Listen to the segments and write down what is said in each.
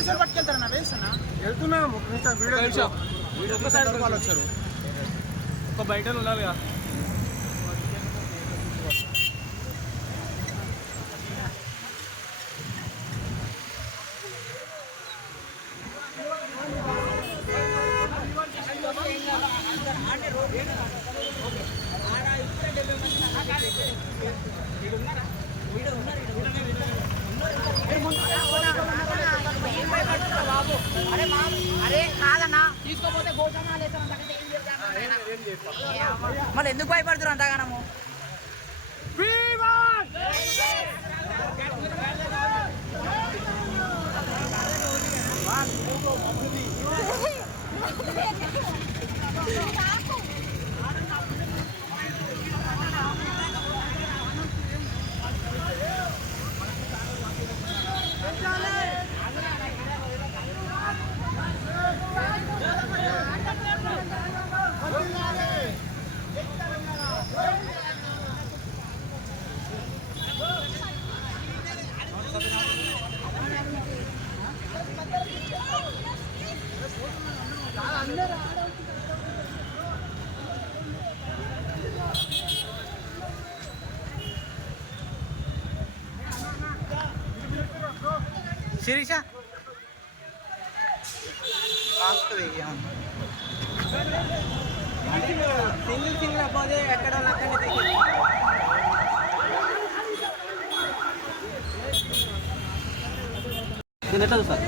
పోలీసులు పట్టుకెళ్తారన్న వేస్ట్ అన్న వెళ్తున్నాం ఒక నిమిషం. వీడియో. ఒక్కసారి వాళ్ళు వచ్చారు. ఒక బయట ఉండాలిగా అరే మా అరే కాదన్నా. తీసుకోపోతే మళ్ళీ ఎందుకు భయపడుతున్నారు అంతగానము? శిరీష? సింగిల్ సింగిల్ అబ్బాయి ఎక్కడ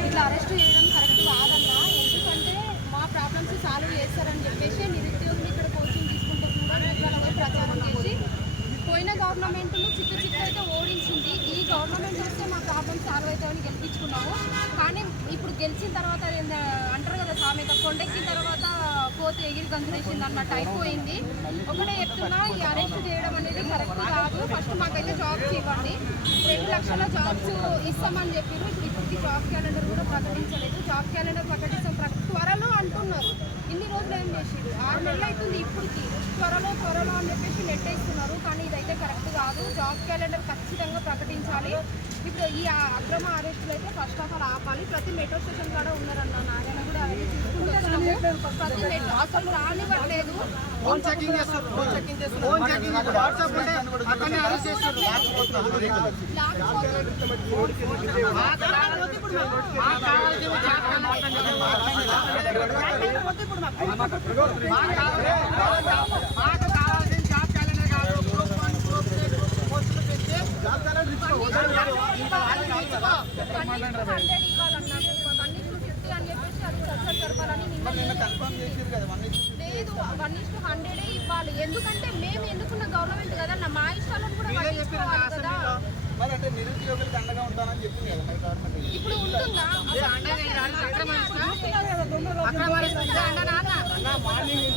ఇట్లా అరెస్ట్ చేయడం కరెక్ట్ కాదన్నా ఎందుకంటే మా ప్రాబ్లమ్స్ సాల్వ్ చేస్తారని చెప్పేసి నిరుద్యోగులు ఇక్కడ కోచింగ్ తీసుకుంటే కూడా విద్యాలయ ప్రచారం చేసి పోయిన గవర్నమెంట్ చిక్కు చిక్కు అయితే ఓడించింది ఈ గవర్నమెంట్ వస్తే మా ప్రాబ్లమ్స్ సాల్వ్ అవుతాయని కానీ ఇప్పుడు గెలిచిన తర్వాత అంటారు కదా సామెత కొండెక్కిన తర్వాత పోతే ఎగిరి గంతులేసింది అన్నట్టు అయిపోయింది. ఒకటే చెప్తున్నా ఈ అరెస్ట్ చేయడం అనేది కరెక్ట్ కాదు. ఫస్ట్ మాకైతే జాబ్స్ ఇవ్వండి. రెండు లక్షల జాబ్స్ ఇస్తామని చెప్పారు ఇప్పటికి జాబ్ క్యాలెండర్ కూడా ప్రకటించలేదు. జాబ్ క్యాలెండర్ ప్రకటిస్తాం త్వరలో అంటున్నారు. ఇన్ని రోజులు ఏం చేసిండు ఆరు నెలలు అవుతుంది ఇప్పటికి. త్వరలో త్వరలో అని చెప్పేసి నెట్టేస్తున్నారు. కానీ ఇదైతే కరెక్ట్ కాదు. జాబ్ క్యాలెండర్ ఖచ్చితంగా ప్రకటించాలి. ఇప్పుడు ఈ అక్రమ అరెస్టులు అయితే ఫస్ట్ ఆఫ్ ఆల్ ఆపాలి. ప్రతి మెట్రో స్టేషన్ కాడ ఉన్నారన్న నాయన కూడా అవన్నీ చూసుకుంటూ వస్తున్నాము. ప్రతి మెట్రో అసలు రానివ్వట్లేదు. ఫోన్ చెకింగ్ చేస్తారు. ఫోన్ చెకింగ్ చేస్తారు. ఫోన్ చెకింగ్ వాట్సాప్ ఉంటే అక్కడనే అరెస్ట్ చేస్తారు. లేకపోతే మాకు. కావాల్సింది చేస్తాను. మాకు కావాలి- మాకు కావాల్సింది జాబ్ క్యాలెండర్ కాదు గ్రూప్ వన్ గ్రూప్ టూ పోస్టులు పెట్టి జాబ్ క్యాలెండర్ ఇచ్చుకో వదిలేరు. హండ్రెడ్ ఇవ్వాలన్నా వన్ ఇస్ ఫిఫ్టీ అని చెప్పేసి అది చర్చలు జరపాలని నిన్న కన్ఫర్మ్ చేసారు కదా వన్ లేదు వన్ ఇస్ హండ్రెడే ఇవ్వాలి ఎందుకంటే మేము ఎన్నుకున్న గవర్నమెంట్ కదా అన్న మా ఇష్టాలను కూడా పట్టించుకోవాలి కదా ఇప్పుడు ఉంటుందా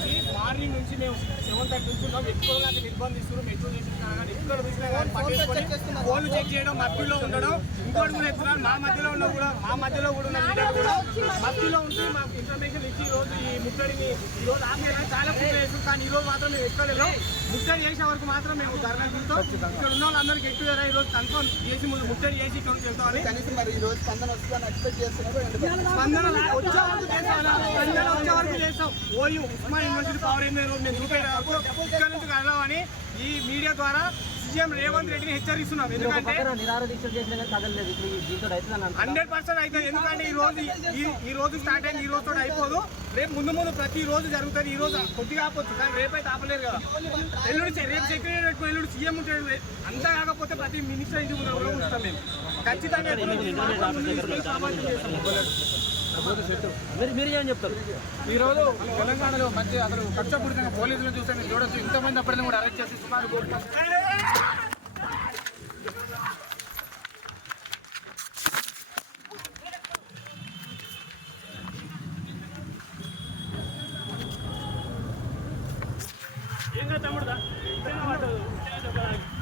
ఏ మార్నింగ్ నుంచి మేము సెవెన్ థర్టీ నుంచి ఉన్నాం. ఎక్కువ నాకు నిర్బంధిస్తున్నారు. మెట్రో చేస్తున్నా కానీ ఎక్కడ చూసినా కానీ ఫోన్లు చెక్ చేయడం మధ్యలో ఉండడం ఇంకోటి కూడా చెప్తున్నాను. మా మధ్యలో ఉన్న కూడా మా మధ్యలో కూడా ఉన్న కూడా మధ్యలో ఉంటూ మాకు ఇన్ఫర్మేషన్ ఇచ్చి ఈ రోజు ఈ ముట్టడిని ఈ రోజు ఆపేయాలని చాలా కానీ ఈ రోజు మాత్రం మేము ఎక్కడ ముట్టడి చేసే వరకు మాత్రం మేము ధర్నా దిగుతాం ఇక్కడ ఉన్న వాళ్ళందరికీ ఎక్కువ ఈ రోజు కన్ఫర్మ్ చేసి ముందు ముట్టడి చేసి ఇక్కడ వెళ్తామని కనీసం మరి ఈ రోజు స్పందన వస్తుందని ఎక్స్పెక్ట్ చేస్తున్నారు ఎండ్ స్పందన వచ్చే వరకు చేస్తాం. స్పందన వచ్చే వరకు చేస్తాం. ఓయూ ఉస్మాన్ యూనివర్సిటీ పవర్ రోజు మేము చూపే వరకు ఇక్కడ నుంచి ఈ మీడియా ద్వారా సీఎం రేవంత్ రెడ్డిని హెచ్చరిస్తున్నాం. ఎందుకంటే హండ్రెడ్ పర్సెంట్ అవుతుంది ఎందుకంటే ఈ రోజు ఈ- ఈ రోజు స్టార్ట్ అయింది ఈ రోజు తోటి అయిపోదు. రేపు ముందు ముందు ప్రతి రోజు జరుగుతుంది. ఈ రోజు కొద్దిగా ఆపొచ్చు కానీ రేపు అయితే ఆపలేరు కదా. ఎల్లుండి రేపు సెక్రటరీ ఎల్లుండి సీఎం ఉంటాడు. అంతా కాకపోతే ప్రతి మినిస్టర్ ఇంటి ముందు కూడా ఉంచుతాం మేము. ఖచ్చితంగా మీరు తీసుకొని సమావేశం చేస్తాం. ఈరోజు తెలంగాణలో మంచి అసలు కక్షపూరితంగా పోలీసులు చూస్తే మీరు చూడొచ్చు ఇంతమంది అప్పటిని కూడా అరెస్ట్ చేసి సుమారు కోటి మంది వాడు చెప్పడానికి